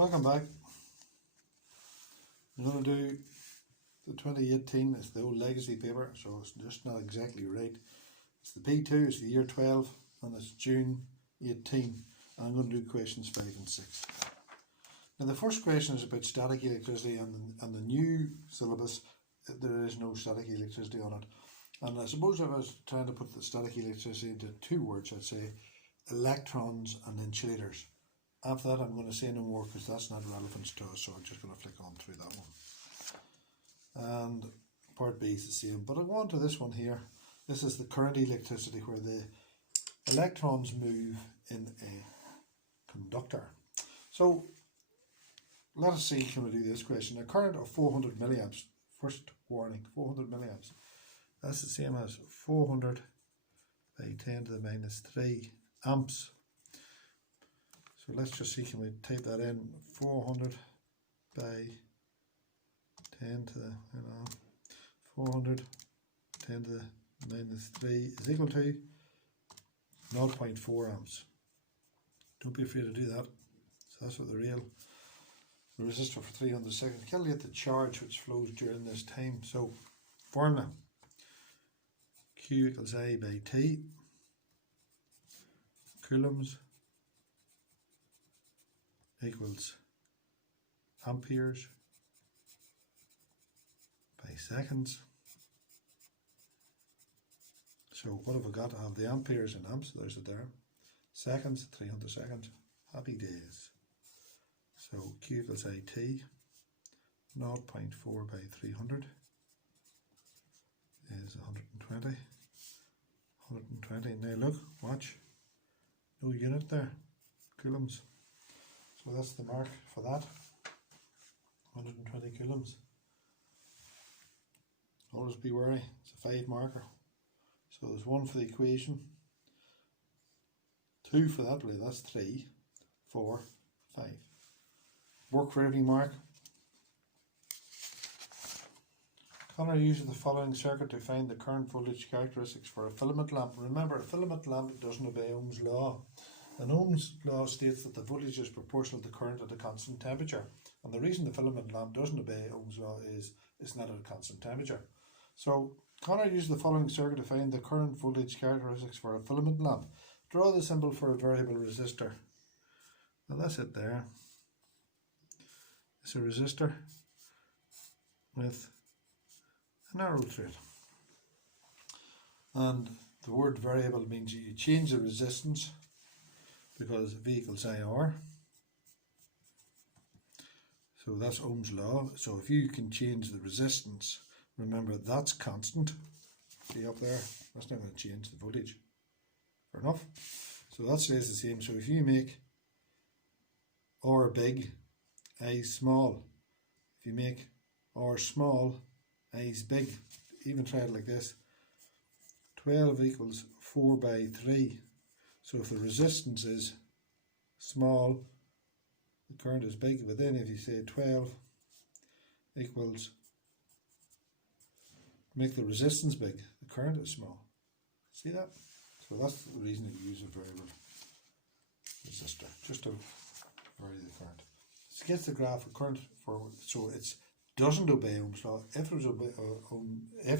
Welcome back. I'm going to do the 2018, it's the old legacy paper, so it's just not exactly right. It's the P2, it's the year 12, and it's June 18, and I'm going to do questions 5 and 6. Now the first question is about static electricity, and the new syllabus, there is no static electricity on it. And I suppose if I was trying to put the static electricity into two words, I'd say electrons and insulators. After that I'm going to say no more because that's not relevant to us, so I'm just going to flick on through that one. And part B is the same, but I go on to this one here. This is the current electricity, where the electrons move in a conductor. So let us see, can we do this question? A current of 400 milliamps, first warning, 400 milliamps. That's the same as 400 by 10 to the minus 3 amps. So let's just see, can we type that in? 400 by 10 to the, 400 10 to the minus 3 is equal to 0.4 amps. Don't be afraid to do that. So that's what the real resistor for 300 seconds. Calculate the charge which flows during this time. So formula, Q equals I by T, coulombs equals amperes by seconds. So what have I got? I have the amperes and amps, there's it there. Seconds, 300 seconds, happy days. So Q equals IT, 0.4 by 300 is 120. 120, now look, watch, no unit there, coulombs. So that's the mark for that, 120 coulombs. Always be wary, it's a 5 marker. So there's 1 for the equation, 2 for that, really, that's 3, 4, 5. Work for every mark. Connor uses the following circuit to find the current voltage characteristics for a filament lamp. Remember, a filament lamp doesn't obey Ohm's law. And Ohm's law states that the voltage is proportional to current at a constant temperature. And the reason the filament lamp doesn't obey Ohm's law is it's not at a constant temperature. So Connor used the following circuit to find the current voltage characteristics for a filament lamp. Draw the symbol for a variable resistor. Well, that's it there. It's a resistor with an arrow through it. And the word variable means you change the resistance, because V equals IR. So that's Ohm's law. So if you can change the resistance, remember that's constant. See up there, that's not going to change the voltage. Fair enough. So that stays the same. So if you make R big, I small. If you make R small, I's big. Even try it like this. 12 equals 4 by 3. So if the resistance is small, the current is big. But then if you say 12 equals, make the resistance big, the current is small. See that? So that's the reason that you use a variable resistor, just to vary the current. This gets the graph of current for, so it doesn't obey Ohm's law. If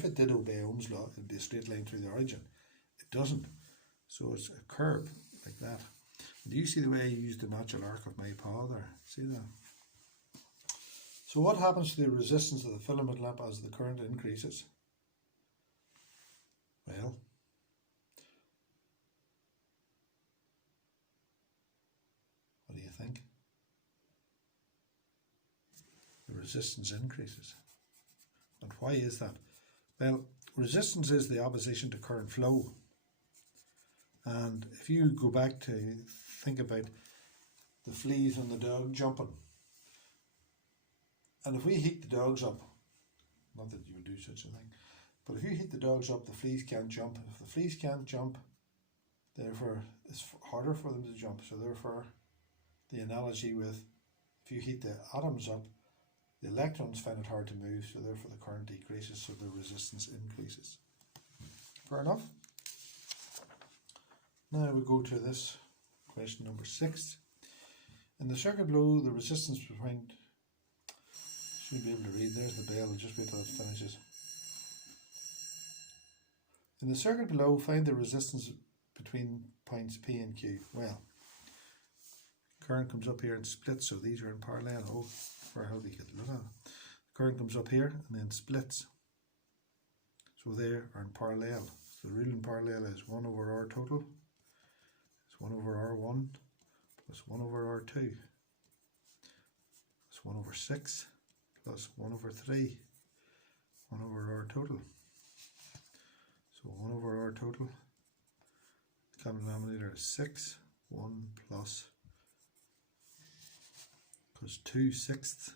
it did obey Ohm's law, it'd be a straight line through the origin. It doesn't. So it's a curve like that. Do you see the way I used the natural arc of my paw there? See that? So what happens to the resistance of the filament lamp as the current increases? Well, what do you think? The resistance increases. And why is that? Well, resistance is the opposition to current flow. And if you go back to think about the fleas and the dog jumping, and if we heat the dogs up, not that you would do such a thing, but if you heat the dogs up, the fleas can't jump. If the fleas can't jump, therefore it's harder for them to jump. So therefore the analogy with, if you heat the atoms up, the electrons find it hard to move, so therefore the current decreases, so the resistance increases. Fair enough? Now we go to this question number 6. In the circuit below, the resistance between, should be able to read, there's the bell, I'll just wait till it finishes. In the circuit below, find the resistance between points P and Q. Well, current comes up here and splits, so these are in parallel. Oh, for how we get look at it. Current comes up here and then splits. So they are in parallel. So the rule in parallel is 1 over R total. It's 1 over R1 plus 1 over R2 plus 1 over 6 plus 1 over 3, 1 over R total. So 1 over R total, the common denominator is 6, 1 plus, because 2 sixths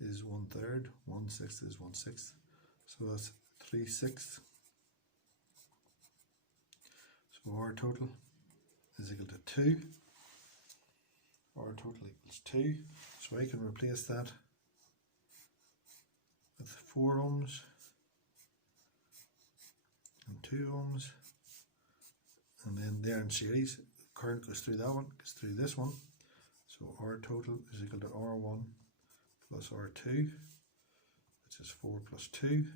is 1/3, 1 sixth is 1/6, so that's 3 sixths. So R total is equal to 2. R total equals 2. So I can replace that with 4 ohms and 2 ohms. And then they're in series. Current goes through that one, goes through this one. So R total is equal to R1 plus R2, which is 4 plus 2,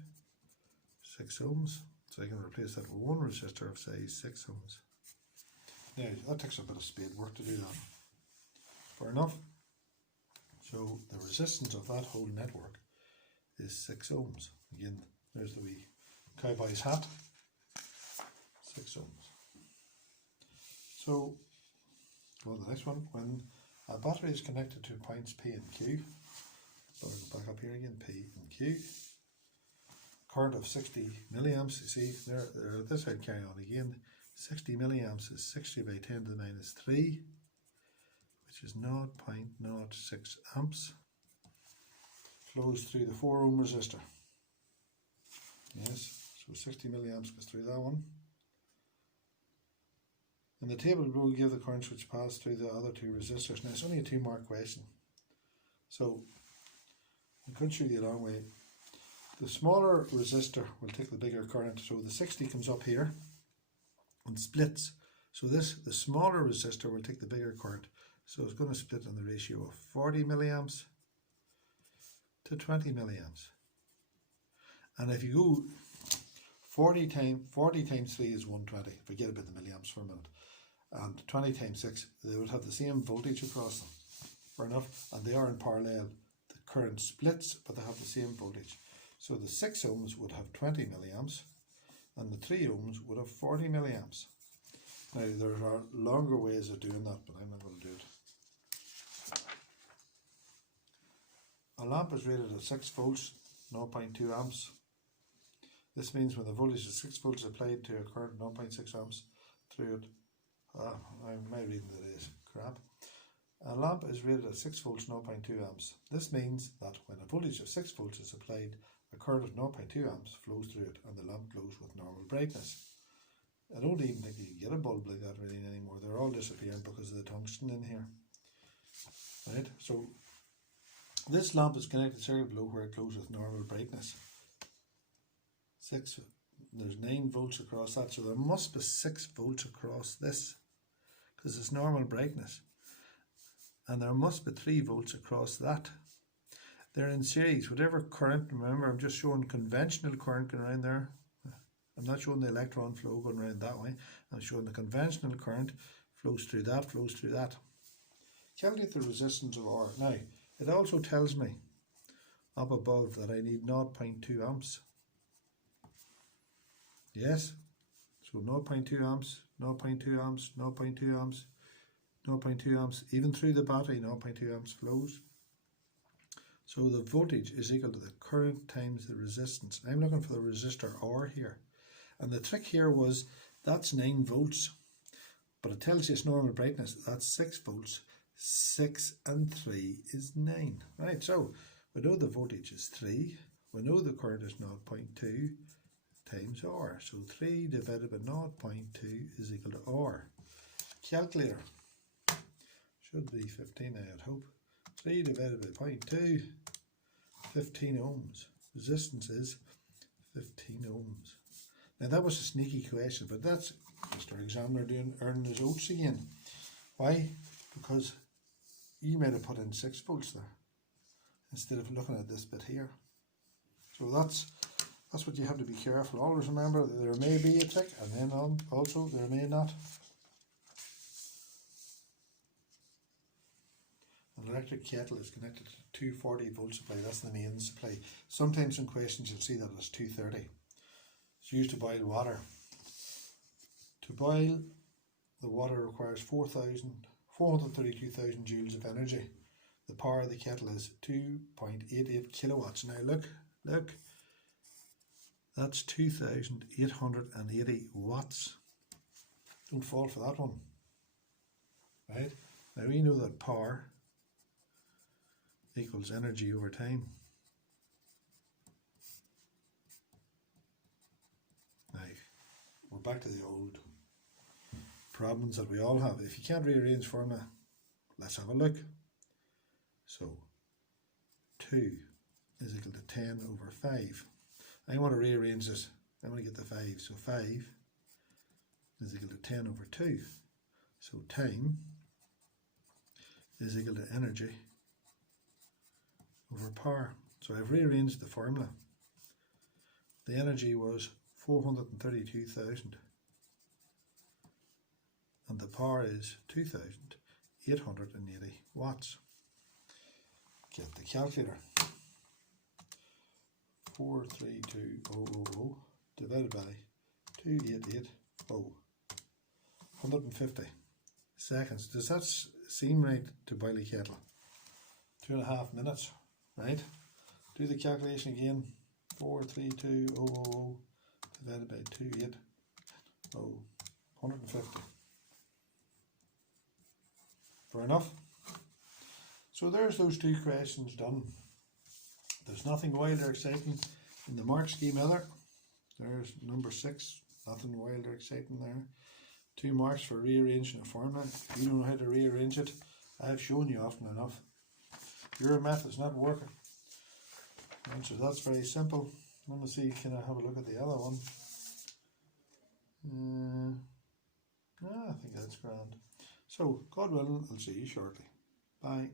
6 ohms. So I can replace that with one resistor of say 6 ohms. Now that takes a bit of spade work to do that. Fair enough. So the resistance of that whole network is 6 ohms. Again, there's the wee cowboy's hat. 6 ohms. So go to the next one. When a battery is connected to points P and Q, so I'll go back up here again, P and Q. Current of 60 milliamps, you see, there this side carry on again. 60 milliamps is 60 by 10 to the minus 3, which is 0.06 amps. Flows through the 4 ohm resistor. Yes, so 60 milliamps goes through that one. In the table below, give the currents which pass through the other 2 resistors. Now it's only a 2-mark question, so I'll cut you the long way. The smaller resistor will take the bigger current, so the 60 comes up here and splits. So the smaller resistor will take the bigger current, so it's going to split in the ratio of 40 milliamps to 20 milliamps. And if you go 40 times 3 is 120, forget about the milliamps for a minute, and 20 times 6, they would have the same voltage across them. Fair enough, and they are in parallel. The current splits, but they have the same voltage. So the 6 ohms would have 20 milliamps, and the 3 ohms would have 40 milliamps. Now there are longer ways of doing that, but I'm not going to do it. A lamp is rated at 6 volts, 0.2 amps. This means when the voltage is 6 volts applied to a current 0.6 amps through it, my reading that is crap. A lamp is rated at 6 volts, 0.2 amps. This means that when a voltage of 6 volts is applied, a current of 0.2 amps flows through it and the lamp glows with normal brightness. I don't even think you can get a bulb like that really anymore. They're all disappearing because of the tungsten in here. Right, so this lamp is connected to circuit below where it glows with normal brightness. There's 9 volts across that, so there must be 6 volts across this because it's normal brightness. And there must be 3 volts across that. They're in series. Whatever current, remember I'm just showing conventional current going around there. I'm not showing the electron flow going around that way. I'm showing the conventional current flows through that, flows through that. Calculate the resistance of R. Now, it also tells me up above that I need 0.2 amps. Yes, so 0.2 amps, 0.2 amps, 0.2 amps, 0.2 amps, even through the battery 0.2 amps flows. So the voltage is equal to the current times the resistance. I'm looking for the resistor R here. And the trick here was, that's 9 volts, but it tells you it's normal brightness, that's 6 volts. 6 and 3 is 9. Right, so we know the voltage is 3, we know the current is 0.2 times R. So 3 divided by 0.2 is equal to R. Calculator. Should be 15, I would hope. 3 divided by 0.2, 15 ohms. Resistance is 15 ohms. Now that was a sneaky question, but that's just our examiner earning his oats again. Why? Because you might have put in 6 volts there instead of looking at this bit here. So that's what you have to be careful. Always remember that there may be a tick, and then also there may not. An electric kettle is connected to 240 volt supply. That's the main supply. Sometimes in questions you'll see that it's 230. It's used to boil water. To boil the water requires 432,000 joules of energy. The power of the kettle is 2.88 kilowatts. Now look, that's 2,880 watts. Don't fall for that one. Right? Now we know that power equals energy over time. Now, we're back to the old problems that we all have. If you can't rearrange formula, let's have a look. So 2 is equal to 10 over 5. I want to rearrange this. I want to get the 5. So 5 is equal to 10 over 2. So time is equal to energy over power. So I've rearranged the formula. The energy was 432,000 and the power is 2,880 watts. Get the calculator. 432,000 divided by 2,880. 150 seconds. Does that seem right to boil a kettle? 2.5 minutes, right? Do the calculation again. 432,000 divided by 2,880. 150. Fair enough. So there's those 2 questions done. There's nothing wild or exciting in the mark scheme either. There's number 6. Nothing wild or exciting there. 2 marks for rearranging a formula. If you know how to rearrange it, I've shown you often enough. Your method's not working. So that's very simple. Let me see, can I have a look at the other one? I think that's grand. So, God willing, I'll see you shortly. Bye.